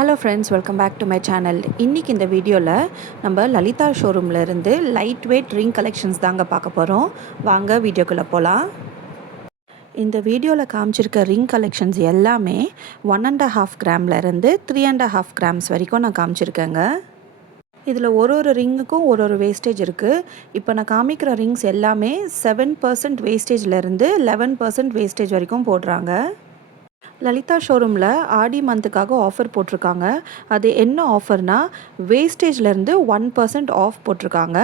Hello friends, welcome back to my channel. இன்றைக்கி இந்த வீடியோவில் நம்ம லலிதா ஷோரூமில் இருந்து லைட் வெயிட் ரிங் கலெக்ஷன்ஸ் தாங்க பார்க்க போகிறோம். வாங்க வீடியோக்குள்ளே போகலாம். இந்த வீடியோவில் காமிச்சிருக்க ரிங் கலெக்ஷன்ஸ் எல்லாமே 1.5 கிராம்லேருந்து 3.5 கிராம்ஸ் வரைக்கும் நான் காமிச்சிருக்கேங்க. இதில் ஒரு ரிங்குக்கும் ஒரு வேஸ்டேஜ் இருக்குது. இப்போ நான் காமிக்கிற ரிங்ஸ் எல்லாமே 7% வேஸ்டேஜ்லேருந்து 11% வேஸ்டேஜ் வரைக்கும் போடுறாங்க. லலிதா ஷோரூமில் ஆடி மந்த்துக்காக ஆஃபர் போட்டிருக்காங்க. அது என்ன ஆஃபர்னால், வேஸ்டேஜ்லேருந்து 1% ஆஃப் போட்டிருக்காங்க.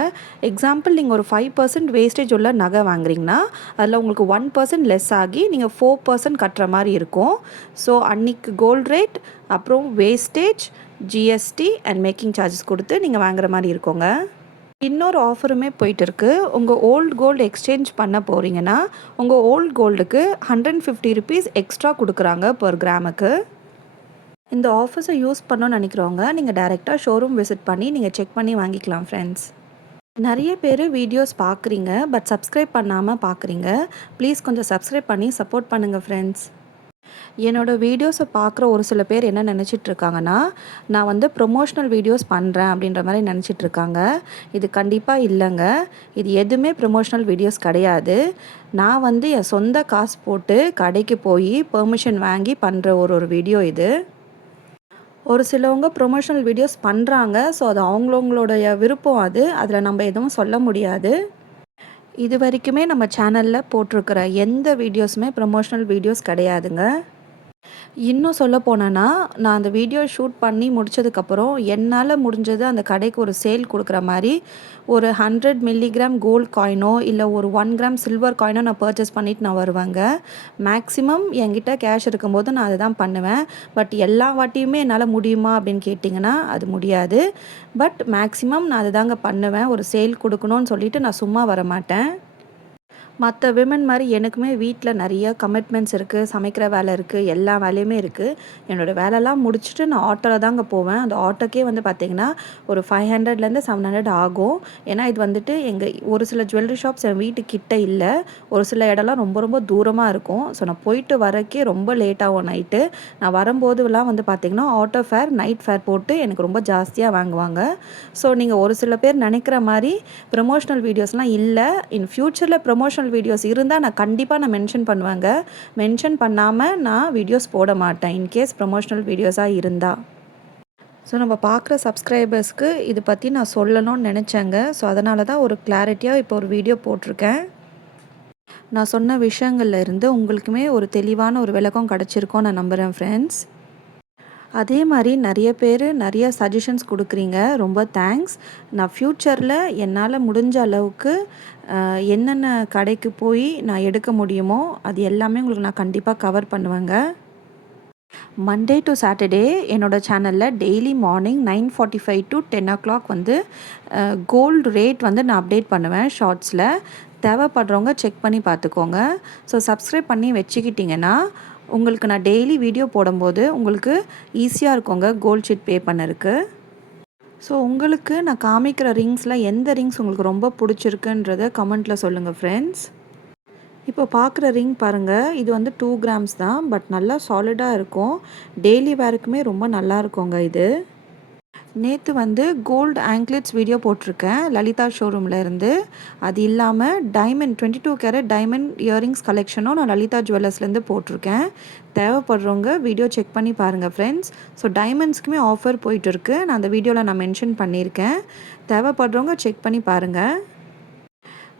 எக்ஸாம்பிள், நீங்கள் ஒரு 5% வேஸ்டேஜ் உள்ள நகை வாங்குறீங்கன்னா அதில் உங்களுக்கு 1% லெஸ் ஆகி நீங்கள் 4% கட்டுற மாதிரி இருக்கும். ஸோ அன்றைக்கி கோல்ட் ரேட், அப்புறம் wastage, GST and making charges கொடுத்து நீங்கள் வாங்குற மாதிரி இருக்குங்க. இன்னொரு ஆஃபருமே போயிட்டுருக்கு. உங்கள் ஓல்டு கோல்டு எக்ஸ்சேஞ்ச் பண்ண போகிறீங்கன்னா உங்கள் ஓல்டு கோல்டுக்கு 150 ருபீஸ் எக்ஸ்ட்ரா கொடுக்குறாங்க பர் கிராமுக்கு. இந்த ஆஃபர்ஸை யூஸ் பண்ணணும்னு நினைக்கிறவங்க நீங்கள் டைரெக்டாக ஷோரூம் விசிட் பண்ணி நீங்கள் செக் பண்ணி வாங்கிக்கலாம் ஃப்ரெண்ட்ஸ். நிறைய பேர் வீடியோஸ் பார்க்குறீங்க, பட் சப்ஸ்கிரைப் பண்ணாமல் பார்க்குறீங்க. ப்ளீஸ் கொஞ்சம் சப்ஸ்கிரைப் பண்ணி சப்போர்ட் பண்ணுங்கள் ஃப்ரெண்ட்ஸ். என்னோடய வீடியோஸை பார்க்குற ஒரு சில பேர் என்ன நினச்சிட்ருக்காங்கன்னா, நான் வந்து ப்ரொமோஷ்னல் வீடியோஸ் பண்ணுறேன் அப்படின்ற மாதிரி நினச்சிட்ருக்காங்க. இது கண்டிப்பாக இல்லைங்க. இது எதுவுமே ப்ரொமோஷ்னல் வீடியோஸ் கிடையாது. நான் வந்து என் சொந்த காசு போட்டு கடைக்கு போய் பெர்மிஷன் வாங்கி பண்ணுற ஒரு வீடியோ இது. ஒரு சிலவங்க ப்ரொமோஷ்னல் வீடியோஸ் பண்ணுறாங்க. ஸோ அது அவங்களோடைய விருப்பம். அதில் நம்ம எதுவும் சொல்ல முடியாது. இது வரைக்குமே நம்ம சேனலில் போட்டிருக்கிற எந்த வீடியோஸுமே ப்ரமோஷனல் வீடியோஸ் கிடையாதுங்க. இன்னும் சொல்ல போனேன்னா, நான் அந்த வீடியோ ஷூட் பண்ணி முடித்ததுக்கப்புறம் என்னால் முடிஞ்சது அந்த கடைக்கு ஒரு சேல் கொடுக்குற மாதிரி ஒரு 100 மில்லிகிராம் கோல்ட் காயினோ இல்லை ஒரு 1 கிராம் சில்வர் காயினோ நான் பர்ச்சேஸ் பண்ணிவிட்டு நான் வருவேங்க. மேக்ஸிமம் என்கிட்ட கேஷ் இருக்கும்போது நான் அதை தான் பண்ணுவேன். பட் எல்லா வாட்டியுமே என்னால் முடியுமா அப்படின்னு கேட்டிங்கன்னா அது முடியாது. பட் மேக்ஸிமம் நான் அதை தாங்க பண்ணுவேன். ஒரு சேல் கொடுக்கணும்னு சொல்லிட்டு நான் சும்மா வர மாட்டேன். மற்ற விமன் மாதிரி எனக்குமே வீட்டில் நிறைய கமிட்மெண்ட்ஸ் இருக்குது. சமைக்கிற வேலை இருக்குது, எல்லா வேலையுமே இருக்குது. என்னோடய வேலைலாம் முடிச்சுட்டு நான் ஆட்டோவில் தாங்க போவேன். அந்த ஆட்டோக்கே வந்து பார்த்திங்கன்னா ஒரு 500லேருந்து 700 ஆகும். ஏன்னா இது வந்துட்டு ஒரு சில ஜுவல்லரி ஷாப்ஸ் என் வீட்டுக்கிட்ட இல்லை. ஒரு சில இடம்லாம் ரொம்ப ரொம்ப தூரமாக இருக்கும். ஸோ நான் போயிட்டு வரக்கே ரொம்ப லேட் ஆகும் நைட்டு. நான் வரும்போதுலாம் வந்து பார்த்திங்கன்னா ஆட்டோ ஃபேர், நைட் ஃபேர் போட்டு எனக்கு ரொம்ப ஜாஸ்தியாக வாங்குவாங்க. ஸோ நீங்கள் ஒரு சில பேர் நினைக்கிற மாதிரி ப்ரமோஷ்னல் வீடியோஸ்லாம் இல்லை. இன் ஃப்யூச்சரில் ப்ரமோஷனல் வீடியோஸ் இருந்தால் நான் கண்டிப்பாக மென்ஷன் பண்ணுவேங்க. மென்ஷன் பண்ணாமல் நான் வீடியோஸ் போட மாட்டேன், இன்கேஸ் ப்ரமோஷனல் வீடியோஸாக இருந்தால். ஸோ நம்ம பார்க்குற சப்ஸ்கிரைபர்ஸ்க்கு இதை பற்றி நான் சொல்லணும்னு நினச்சேங்க. ஸோ அதனால தான் ஒரு கிளாரிட்டியாக இப்போ ஒரு வீடியோ போட்டிருக்கேன். நான் சொன்ன விஷயங்கள்ல இருந்து உங்களுக்குமே ஒரு தெளிவான ஒரு விளக்கம் கிடச்சிருக்கோம் நான் நம்புகிறேன் ஃப்ரெண்ட்ஸ். அதே மாதிரி நிறைய பேர் நிறைய சஜஷன்ஸ் கொடுக்குறீங்க, ரொம்ப தேங்க்ஸ். நான் ஃப்யூச்சரில் என்னால் முடிஞ்ச அளவுக்கு என்னென்ன கடைக்கு போய் நான் எடுக்க முடியுமோ அது எல்லாமே உங்களுக்கு நான் கண்டிப்பாக கவர் பண்ணுவேங்க. மண்டே டு சாட்டர்டே என்னோடய சேனலில் டெய்லி மார்னிங் 9:45 to 10 o'clock வந்து கோல்டு ரேட் வந்து நான் அப்டேட் பண்ணுவேன் ஷார்ட்ஸில். தேவைப்படுறவங்க செக் பண்ணி பார்த்துக்கோங்க. ஸோ சப்ஸ்கிரைப் பண்ணி வச்சுக்கிட்டிங்கன்னா உங்களுக்கு நான் டெய்லி வீடியோ போடும்போது உங்களுக்கு ஈஸியாக இருக்குங்க கோல்ட் ஷீட் பே பண்ணறதுக்கு. ஸோ உங்களுக்கு நான் காமிக்கிற ரிங்ஸில் எந்த ரிங்ஸ் உங்களுக்கு ரொம்ப பிடிச்சிருக்குன்றத கமெண்ட்டில் சொல்லுங்கள் ஃப்ரெண்ட்ஸ். இப்போ பார்க்குற ரிங் பாருங்கள், இது வந்து 2 கிராம்ஸ் தான். பட் நல்லா சாலிடாக இருக்கும். டெய்லி வேருக்குமே ரொம்ப நல்லா இருக்குங்க இது. நேற்று வந்து கோல்டு ஆங்க்லெட்ஸ் வீடியோ போட்டிருக்கேன் லலிதா ஷோரூமில் இருந்து. அது இல்லாமல் டைமண்ட் 22 கேரட் டைமண்ட் இயரிங்ஸ் கலெக்ஷனும் நான் லலிதா ஜுவல்லர்ஸ்லேருந்து போட்டிருக்கேன். தேவைப்படுறவங்க வீடியோ செக் பண்ணி பாருங்கள் ஃப்ரெண்ட்ஸ். ஸோ டைமண்ட்ஸ்க்குமே ஆஃபர் போயிட்டுருக்கு. நான் அந்த வீடியோவில் நான் மென்ஷன் பண்ணியிருக்கேன். தேவைப்படுறவங்க செக் பண்ணி பாருங்கள்.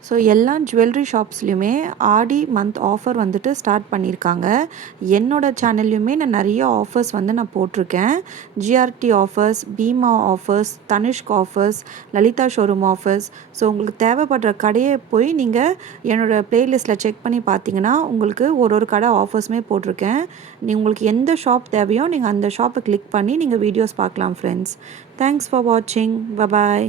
ஸோ எல்லா ஜுவல்லரி ஷாப்ஸ்லையுமே ஆடி மந்த் ஆஃபர் வந்துட்டு ஸ்டார்ட் பண்ணியிருக்காங்க. என்னோடய சேனல்லையுமே நான் நிறைய ஆஃபர்ஸ் வந்து நான் போட்டிருக்கேன். GRT offers, Bhima offers, Tanishq offers, Lalitha showroom offers. So உங்களுக்கு தேவைப்படுற கடையை போய் நீங்கள் என்னோடய ப்ளேலிஸ்ட்டில் செக் பண்ணி பார்த்தீங்கன்னா உங்களுக்கு ஒரு கடை ஆஃபர்ஸுமே போட்டிருக்கேன். உங்களுக்கு எந்த ஷாப் தேவையோ நீங்கள் அந்த ஷாப்பை கிளிக் பண்ணி நீங்கள் வீடியோஸ் பார்க்கலாம் ஃப்ரெண்ட்ஸ். தேங்க்ஸ் ஃபார் வாட்சிங். பபாய்.